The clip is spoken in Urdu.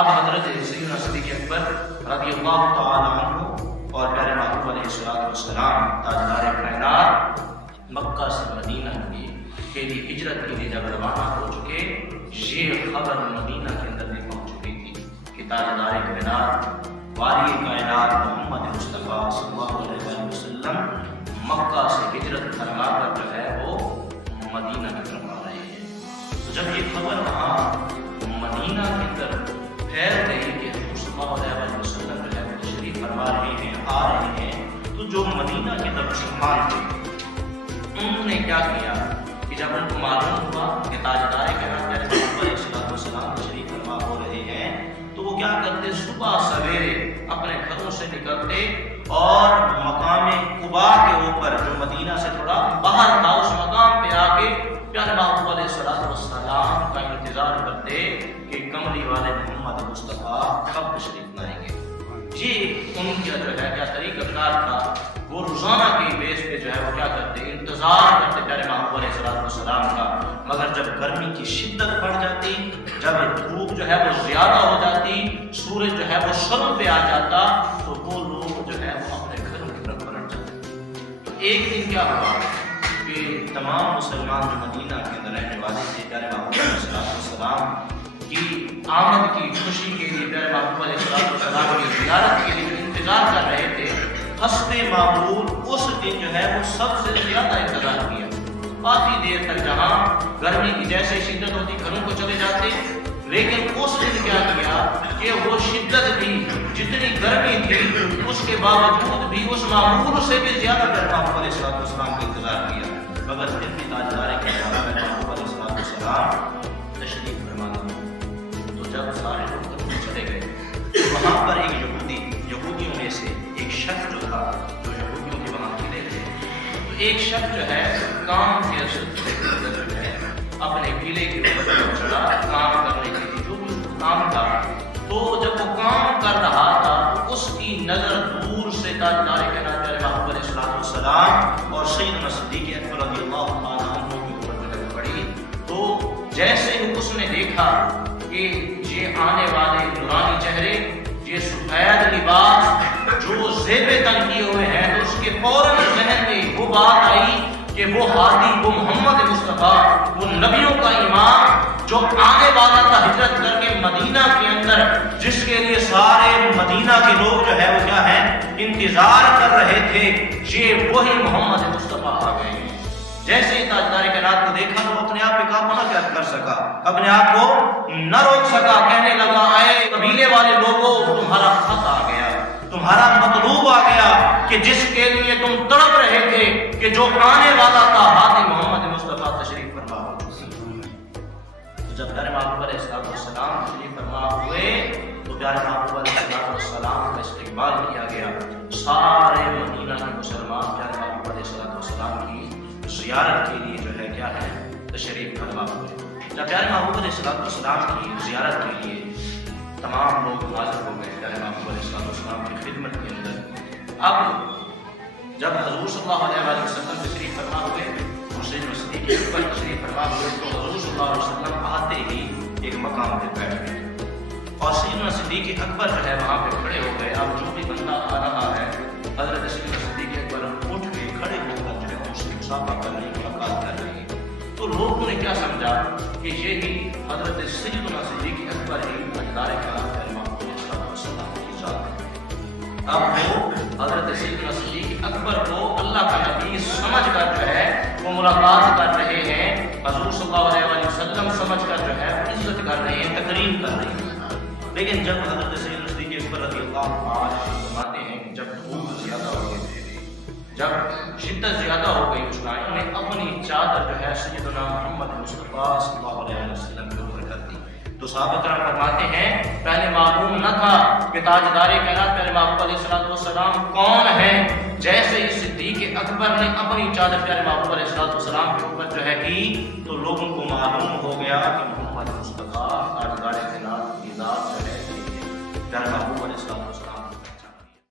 اب حضرت سیدنا صدیق اکبر رضی اللہ تعالی عنہ اور پیارے محبوب علیہ السلام تاجدار کائنات مکہ سے مدینہ کے لیے ہجرت کے لیے جب روانہ ہو چکے، یہ خبر مدینہ کے اندر بھی پہنچ چکی تھی کہ تاجدار کائنات والی کائنات محمد مصطفیٰ صلی اللہ علیہ وسلم مکہ سے ہجرت فرما کر جو ہے وہ مدینہ کی طرف آ رہے ہیں۔ تو جب یہ خبر وہاں مدینہ کے اندر پھیل گئی کہ حضور صلی اللہ علیہ وسلم جو ہے وہ تشریف فرما رہے ہیں، آ رہے ہیں، تو جو مدینہ کے ترجمان تھے انہوں نے کیا کیا کہ جب ان کو معلوم ہوا کہ تاجدار کائنات علیہ السلام تشریف فرما ہو رہے ہیں تو وہ کیا کرتے، صبح سویرے اپنے گھروں سے نکلتے اور مقام قباء کے اوپر جو مدینہ سے تھوڑا باہر تھا اس مقام پہ آ کے پیارے محبوب علیہ السلام کا انتظار کرتے کہ کملی والے محمد مصطفیٰ کب تشریف لائیں گے۔ یہ ان کا جو ہے کیا طریقہ کار تھا، وہ روزانہ کے بیس پہ جو ہے وہ کیا کرتے، انتظار کرتے پیارے محبوب علیہ السلام کا۔ مگر جب گرمی کی شدت بڑھ جاتی، جب دھوپ جو ہے وہ زیادہ ہو جاتی، سورج جو ہے وہ شروع پہ آ جاتا، تو وہ لوگ جو ہے وہ اپنے گھروں کی طرف پلٹ جاتے۔ تو ایک دن کیا ہوا کہ تمام مسلمان جو مدینہ کے اندر رہنے والے تھے پیارے محبوب علیہ السلام کی آمد کی خوشی کے لیے، پیارے محبوب علیہ السلام کی زیارت کے لیے جو انتظار کر رہے تھے، حسب معمول اس دن جو ہے وہ سب سے زیادہ انتظار کیا۔ کافی دیر تک جہاں گرمی کی جیسے شدت ہوتی گھروں کو چلے جاتے، لیکن اس دن کیا کیا کہ وہ شدت بھی، جتنی گرمی تھی اس کے باوجود بھی اس معمول سے بھی زیادہ پیارے محبوب علیہ السلام کا انتظار کیا۔ مگر پھر بھی تاجدار کائنات محبوب علیہ السلام تشریف فرما گئے۔ تو جب سارے لوگ چلے گئے، وہاں پر ایک یہودیوں میں سے ایک شخص جو تھا، جو یہودیوں کے وہاں قلعے تھے، تو ایک شخص جو ہے کام کے اندر جو ہے اپنے قلعے کے اوپر چڑھا کام کرنے کے لیے، جو کام تھا، تو جب وہ کام کر رہا تھا تو اس کی نظر دور سے تاجدار کائنات پیارے محبوب علیہ السلام اور سیدنا صدیق اکبر رضی اللہ عنہ کے اوپر جو ہے پڑی۔ تو جیسے ہی اس نے دیکھا کہ یہ آنے والے نورانی چہرے، یہ سفید لباس، جو زیب تن کیے ہوئے ہیں، تو اس کے فوراً ذہن میں وہ بات آئی کہ وہ ہادی، وہ محمد مصطفیٰ، وہ نبیوں کا امام جو آنے والا تھا ہجرت کر کے مدینہ کے اندر، جس کے لیے سارے مدینہ کے لوگ جو ہے وہ کیا ہیں، انتظار کر رہے تھے، یہ وہی محمد مصطفیٰ آ گئے۔ جیسے ہی تاجدار کائنات کو دیکھا تو اپنے آپ پہ قابو نہ کر سکا، اپنے آپ کو نہ روک سکا، کہنے لگا اے قبیلے والے لوگوں، تمہارا خط آ گیا، تمہارا مطلوب آ گیا کہ جس کے لیے تم تڑپ رہے تھے، کہ جو آنے والا تھا ہادی محمد مصطفیٰ تشریف فرما ہو۔ جب پیارے محبوب علیہ السلام تشریف فرما ہوئے تو پیارے محبوب علیہ السلام کا استقبال کیا گیا۔ سارے مدینہ کے مسلمان پیارے محبوب علیہ السلام کی زیارت کے لیے جو ہے کیا ہے، تشریف فرما ہوئے۔ جب پیارے محبوب علیہ السلام کی زیارت کے لیے تمام لوگ حاضر ہو گئے پیارے محبوب علیہ السلام کی خدمت کے اندر، اب جب حضور صلی اللہ علیہ وسلم تشریف فرما ہوئے، سیدنا صدیق اکبر تشریف فرما ہوئے، تو حضور صلی اللہ علیہ وسلم آتے ہی ایک مقام پہ بیٹھ گئے اور سیدنا صدیق اکبر جو ہے وہاں پہ کھڑے ہو گئے۔ اب جو بھی بندہ آ رہا ہے، حضرت سیدنا صدیق اکبر اٹھ کے کھڑے ہو کر جو ہے ان سے مصافحہ کر رہے ہیں، ملاقات کر رہے ہیں۔ تو لوگوں نے کیا سمجھا کہ یہی حضرت سیدنا صدیق اکبر ہی تاجدار کائنات پیارے محبوب علیہ السلام کی ذات ہے۔ اب وہ حضرت سیدنا صدیق اکبر کو اللہ کا نبی سمجھ کر جو ہے وہ ملاقات کر رہے ہیں، حضور صلی اللہ علیہ وسلم سمجھ کر جو ہے عزت کر رہے ہیں، تکریم کر رہے ہیں۔ لیکن جب حضرت سیدنا صدیق اکبر رضی اللہ عنہ فرماتے ہیں کہ جب دھوپ زیادہ ہو گئی، جب شدت زیادہ ہو گئی، اس نے اپنی چادر جو ہے سیدنا محمد مصطفیٰ صلی اللہ علیہ وسلم کے اوپر کر دی۔ تو صحابہ کرام فرماتے ہیں پہلے معلوم نہ تھا کہ تاجدار کائنات پیارے محبوب علیہ السلام کون ہے، جیسے ہی صدیق اکبر نے اپنی چادر پیارے محبوب علیہ السلام کے اوپر جو ہے کی، تو لوگوں کو معلوم ہو گیا کہ محمد مصطفیٰ تاجدار کائنات کی ذات جو ہے پیارے محبوب علیہ السلام